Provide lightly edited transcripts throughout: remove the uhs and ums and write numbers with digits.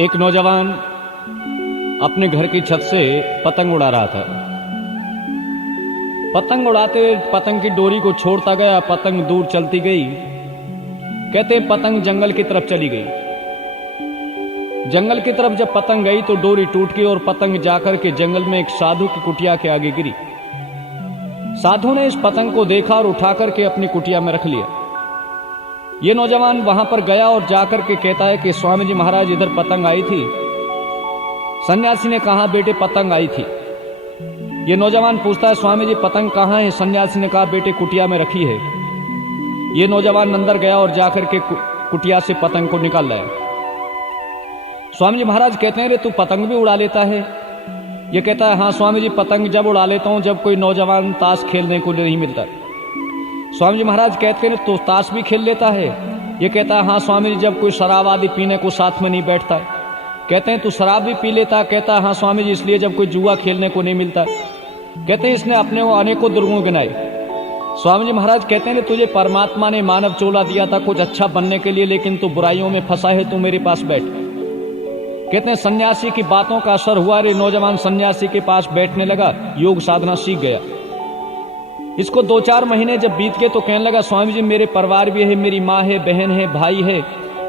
एक नौजवान अपने घर की छत से पतंग उड़ा रहा था। पतंग उड़ाते पतंग की डोरी को छोड़ता गया, पतंग दूर चलती गई। कहते पतंग जंगल की तरफ चली गई। जंगल की तरफ जब पतंग गई तो डोरी टूट गई और पतंग जाकर के जंगल में एक साधु की कुटिया के आगे गिरी। साधु ने इस पतंग को देखा और उठाकर के अपनी कुटिया में रख लिया। ये नौजवान वहां पर गया और जाकर के कहता है कि स्वामी जी महाराज इधर पतंग आई थी। सन्यासी ने कहा बेटे पतंग आई थी। ये नौजवान पूछता है स्वामी जी पतंग कहाँ है? सन्यासी ने कहा बेटे कुटिया में रखी है। ये नौजवान अंदर गया और जाकर के कुटिया से पतंग को निकाल लाया। स्वामी जी महाराज कहते हैं रे तू पतंग भी उड़ा लेता है? ये कहता है हाँ स्वामी जी पतंग जब उड़ा लेता हूं जब कोई नौजवान ताश खेलने को नहीं मिलता। स्वामी जी महाराज कहते हैं तो ताश भी खेल लेता है? ये कहता है हाँ स्वामी जी जब कोई शराब आदि पीने को साथ में नहीं बैठता। कहते हैं तू शराब भी पी लेता? कहता है हाँ स्वामी जी इसलिए जब कोई जुआ खेलने को नहीं मिलता। कहते हैं इसने अपने वो अनेकों दुर्गुण गिनाए। स्वामी जी महाराज कहते हैं तुझे परमात्मा ने मानव चोला दिया था कुछ अच्छा बनने के लिए, लेकिन तू बुराइयों में फंसा है, तू मेरे पास बैठ। कहते हैं सन्यासी की बातों का असर हुआ। रे नौजवान सन्यासी के पास बैठने लगा, योग साधना सीख गया। इसको 2-4 महीने जब बीत गए तो कहने लगा स्वामी जी मेरे परिवार भी है, मेरी माँ है, बहन है, भाई है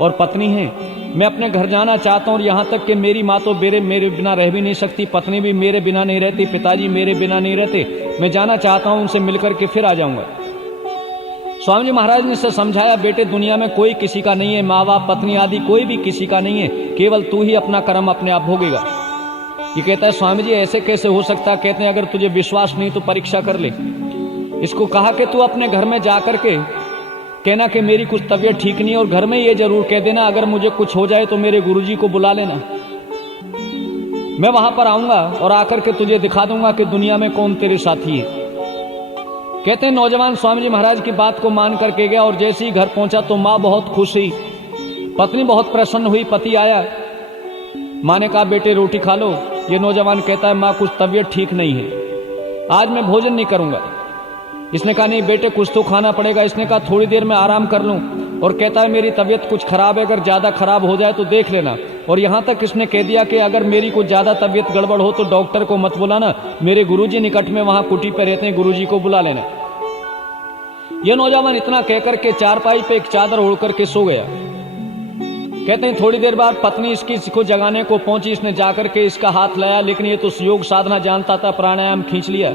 और पत्नी है। मैं अपने घर जाना चाहता हूँ और यहाँ तक कि मेरी माँ तो मेरे बिना रह भी नहीं सकती, पत्नी भी मेरे बिना नहीं रहती, पिताजी मेरे बिना नहीं रहते। मैं जाना चाहता हूँ, उनसे मिलकर के फिर आ जाऊंगा। स्वामी जी महाराज ने इसे समझाया बेटे दुनिया में कोई किसी का नहीं है, माँ बाप पत्नी आदि कोई भी किसी का नहीं है, केवल तू ही अपना कर्म अपने आप भोगेगा। ये कहता है स्वामी जी ऐसे कैसे हो सकता? कहते हैं अगर तुझे विश्वास नहीं तो परीक्षा कर ले। इसको कहा कि तू अपने घर में जाकर के कहना कि मेरी कुछ तबीयत ठीक नहीं है और घर में ये जरूर कह देना अगर मुझे कुछ हो जाए तो मेरे गुरुजी को बुला लेना, मैं वहां पर आऊंगा और आकर के तुझे दिखा दूंगा कि दुनिया में कौन तेरे साथी है। कहते हैं नौजवान स्वामी जी महाराज की बात को मान करके गया और जैसे ही घर पहुंचा तो माँ बहुत खुश हुई, पत्नी बहुत प्रसन्न हुई। पति आया, माँ ने कहा बेटे रोटी खा लो। ये नौजवान कहता है माँ कुछ तबीयत ठीक नहीं है, आज मैं भोजन नहीं करूंगा। इसने कहा नहीं बेटे कुछ तो खाना पड़ेगा। इसने कहा थोड़ी देर में आराम कर लूं और कहता है मेरी तबीयत कुछ खराब है, अगर ज्यादा खराब हो जाए तो देख लेना। और यहां तक इसने कह दिया कि अगर मेरी कुछ ज्यादा तबीयत गड़बड़ हो तो डॉक्टर को मत बुलाना, मेरे गुरुजी निकट में वहां कुटी पे रहते हैं, गुरुजी को बुला लेना। यह नौजवान इतना कहकर के चारपाई पे एक चादर ओढ़ करके सो गया। कहते हैं थोड़ी देर बाद पत्नी इसको जगाने को पहुंची। इसने जाकर के इसका हाथ लाया, लेकिन ये तो योग साधना जानता था, प्राणायाम खींच लिया।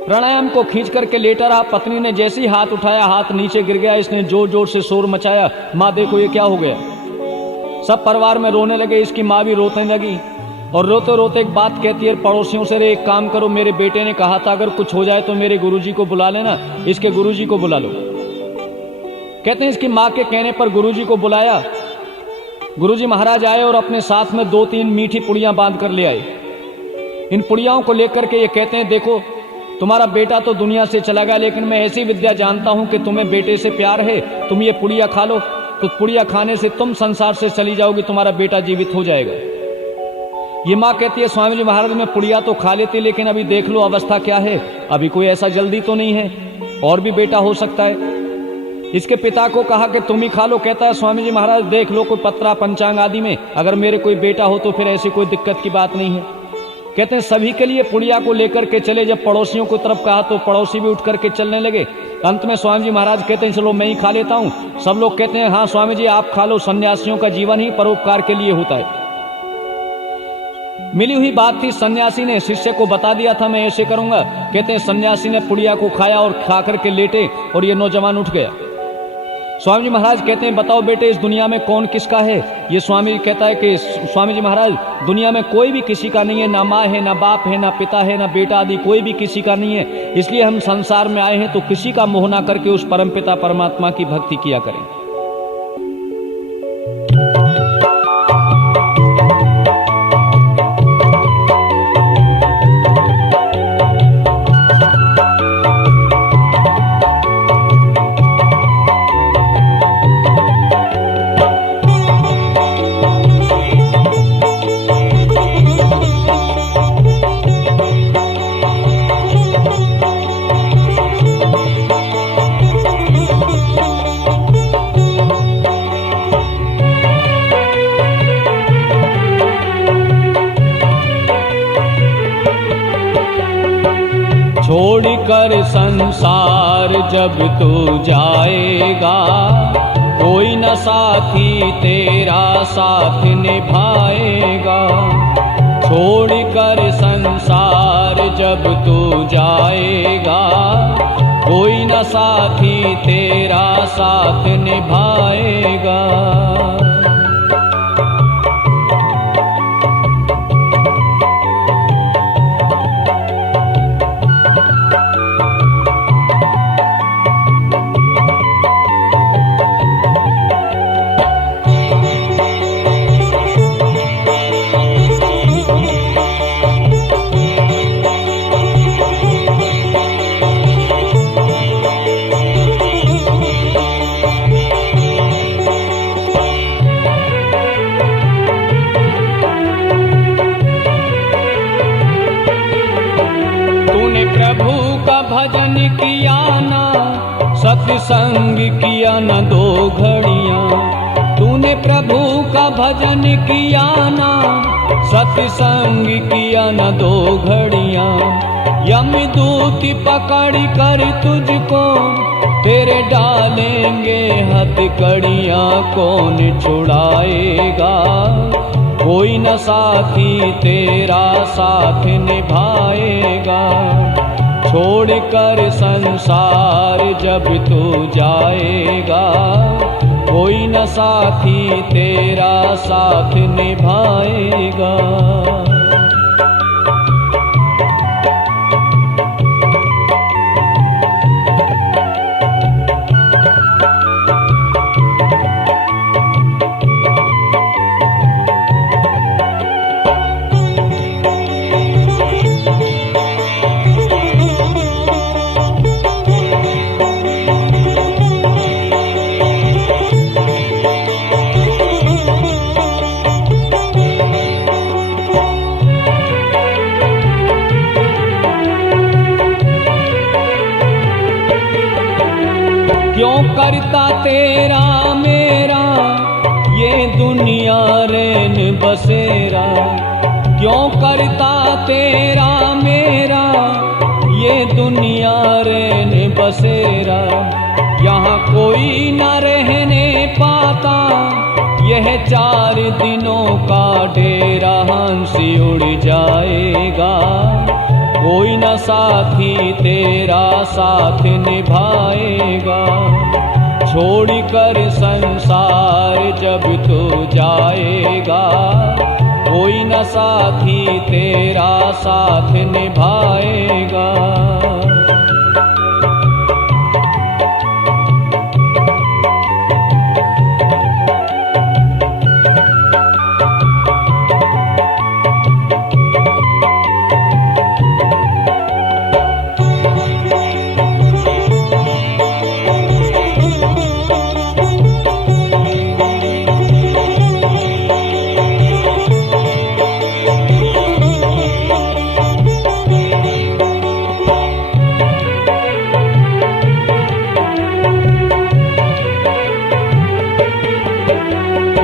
प्राणायाम को खींच करके लेटा रहा। पत्नी ने जैसे ही हाथ उठाया हाथ नीचे गिर गया। इसने जोर जोर से शोर मचाया, माँ देखो ये क्या हो गया। सब परिवार में रोने लगे, इसकी माँ भी रोने लगी और रोते रोते एक बात कहती है पड़ोसियों से, रे एक काम करो मेरे बेटे ने कहा था अगर कुछ हो जाए तो मेरे गुरुजी को बुला लेना, इसके गुरुजी को बुला लो। कहते हैं इसकी माँ के कहने पर गुरुजी को बुलाया। गुरुजी महाराज आए और अपने साथ में 2-3 मीठी पुड़ियां बांध कर ले आए। इन पुड़ियाओं को लेकर के ये कहते हैं देखो तुम्हारा बेटा तो दुनिया से चला गया, लेकिन मैं ऐसी विद्या जानता हूं कि तुम्हें बेटे से प्यार है, तुम ये पुड़िया खा लो, तो पुड़िया खाने से तुम संसार से चली जाओगी, तुम्हारा बेटा जीवित हो जाएगा। ये माँ कहती है स्वामी जी महाराज मैं पुड़िया तो खा लेती, लेकिन अभी देख लो अवस्था क्या है, अभी कोई ऐसा जल्दी तो नहीं है, और भी बेटा हो सकता है। इसके पिता को कहा कि तुम ही खा लो। कहता है स्वामी जी महाराज देख लो कोई पत्रा पंचांग आदि में अगर मेरे कोई बेटा हो तो फिर ऐसी कोई दिक्कत की बात नहीं है। कहते हैं सभी के लिए पुड़िया को लेकर के चले। जब पड़ोसियों को तरफ कहा तो पड़ोसी भी उठ करके चलने लगे। अंत में स्वामी जी महाराज कहते हैं चलो मैं ही खा लेता हूं। सब लोग कहते हैं हाँ स्वामी जी आप खा लो, सन्यासियों का जीवन ही परोपकार के लिए होता है। मिली हुई बात थी, सन्यासी ने शिष्य को बता दिया था मैं ऐसे करूंगा। कहते हैं सन्यासी ने पुड़िया को खाया और खा करके लेटे और ये नौजवान उठ गया। स्वामी जी महाराज कहते हैं बताओ बेटे इस दुनिया में कौन किसका है? ये स्वामी कहता है कि स्वामी जी महाराज दुनिया में कोई भी किसी का नहीं है, ना माँ है, ना बाप है, ना पिता है, ना बेटा आदि कोई भी किसी का नहीं है। इसलिए हम संसार में आए हैं तो किसी का मोह ना करके उस परमपिता परमात्मा की भक्ति किया करें। छोड़कर संसार जब तू जाएगा, कोई न साथी तेरा साथ निभाएगा। छोड़कर संसार जब तू जाएगा, कोई न साथी तेरा साथ निभाएगा। प्रभु का भजन किया ना, सत्संग किया न 2 घड़ियाँ। तूने प्रभु का भजन किया ना, सत्संग किया न 2 घड़ियाँ। यमदूत पकड़ कर तुझको तेरे डालेंगे हथकड़ियाँ। कौन छुड़ाएगा, कोई न साथी तेरा साथ निभाएगा। छोड़कर संसार जब तू जाएगा, कोई न साथी तेरा साथ निभाएगा। क्यों करता तेरा मेरा ये दुनिया रैन बसेरा। क्यों करता तेरा मेरा ये दुनिया रैन बसेरा। यहाँ कोई न रहने पाता, यह 4 दिनों का डेरा। हंसी उड़ जाएगा, कोई न साथी तेरा साथ निभाएगा। छोड़कर संसार जब तू जाएगा, कोई न साथी तेरा साथ निभाएगा।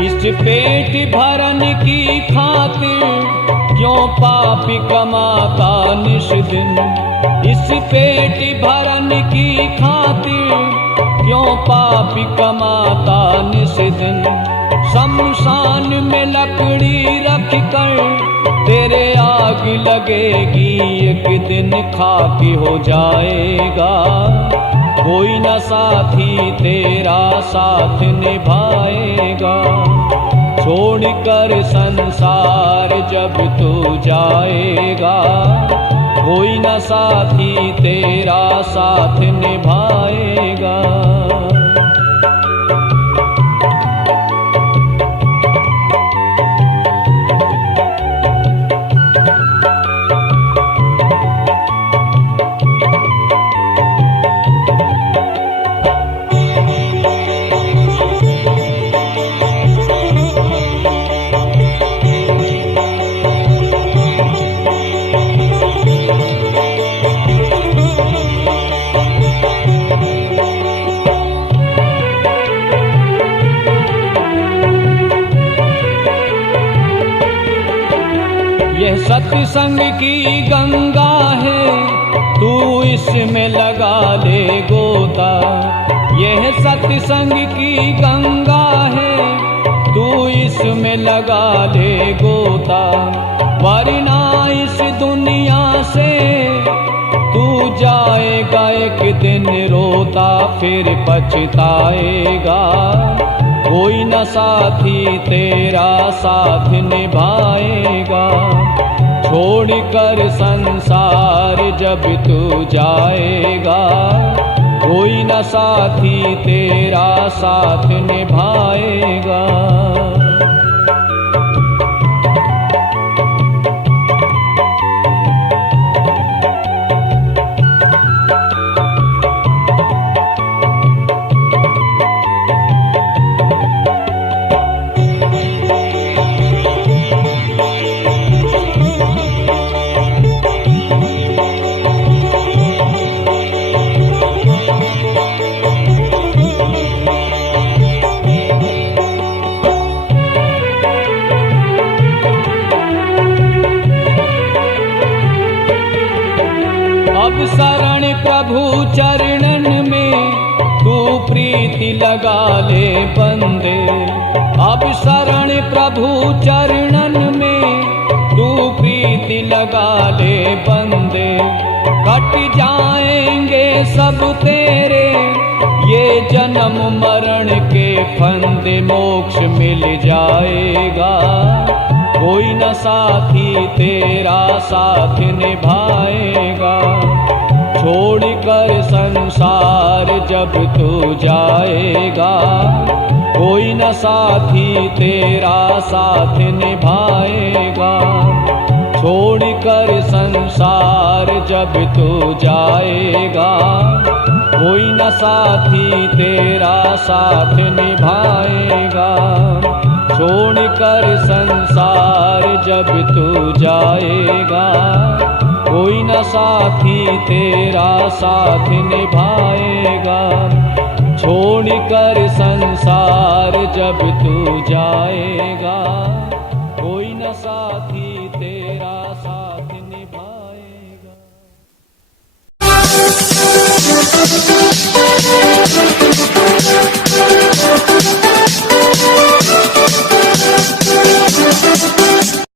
इस पेट भरन की खातिर क्यों पापी कमाता निश दिन। इस पेट भरन की खातिर क्यों पापी कमाता निश दिन। शमशान में लकड़ी रख कर तेरे आग लगेगी, एक दिन खाकी हो जाएगा। कोई न साथी तेरा साथ निभाएगा। छोड़कर संसार जब तू जाएगा, कोई न साथी तेरा साथ निभाएगा। यह सत्संग की गंगा है, तू इसमें लगा ले गोता। यह सत्संग की गंगा है, तू इसमें लगा ले गोता। वरना इस दुनिया से तू जाएगा एक दिन रोता, फिर पछताएगा। कोई न साथी तेरा साथ निभाएगा। छोड़कर संसार जब तू जाएगा, कोई न साथी तेरा साथ निभाएगा। अब शरण प्रभु चरणन में तू प्रीति लगा ले बंदे। अब शरण प्रभु चरणन में तू प्रीति लगा ले बंदे। कट जाएंगे सब तेरे ये जन्म मरण के फंदे, मोक्ष मिल जाएगा। कोई न साथी तेरा साथ निभाएगा। छोड़कर संसार जब तू जाएगा, कोई न साथी तेरा साथ निभाएगा। छोड़कर संसार जब तू जाएगा, कोई न साथी तेरा साथ निभाएगा। छोड़कर संसार जब तू जाएगा, कोई न साथी तेरा साथ निभाएगा। छोड़कर संसार जब तू जाएगा, कोई न साथी तेरा साथ निभाएगा।